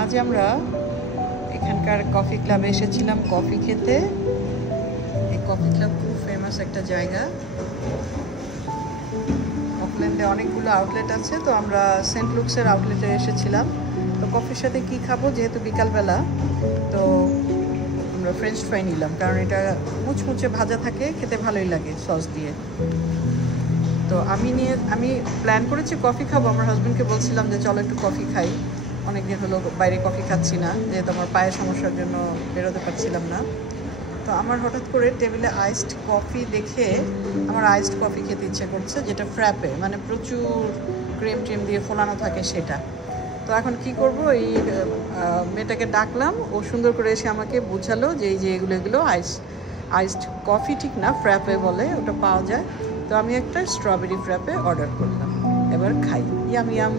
আজ আমরা এখানকার কফি ক্লাবে এসেছিলাম কফি খেতে। এই কফি ক্লাব খুব ফেমাস একটা জায়গা। অকল্যান্ডে অনেকগুলো আউটলেট আছে, তো আমরা সেন্ট লুকসের আউটলেটে এসেছিলাম। তো কফির সাথে কি খাবো, যেহেতু বিকালবেলা, তো আমরা ফ্রেঞ্চ ফ্রাই নিলাম, কারণ এটা মুচমুচে ভাজা থাকে, খেতে ভালোই লাগে সস দিয়ে। তো আমি প্ল্যান করেছি কফি খাবো। আমার হাজব্যান্ডকে বলছিলাম যে চলো একটু কফি খাই, অনেকদিন হলো বাইরে কফি খাচ্ছি না, যেহেতু আমার পায়ের সমস্যার জন্য বেরোতে পারছিলাম না। তো আমার হঠাৎ করে টেবিলে আইসড কফি দেখে আমার আইসড কফি খেতে ইচ্ছে করছে, যেটা ফ্র্যাপে, মানে প্রচুর ক্রিম ট্রিম দিয়ে ফোলানো থাকে সেটা। তো এখন কি করব, এই মেয়েটাকে ডাকলাম, ও সুন্দর করে এসে আমাকে বুঝালো যে এই যে এগুলো আইসড কফি ঠিক না, ফ্র্যাপে বলে, ওটা পাওয়া যায়। তো আমি একটা স্ট্রবেরি ফ্র্যাপে অর্ডার করলাম, এবার খাই। Yam yam.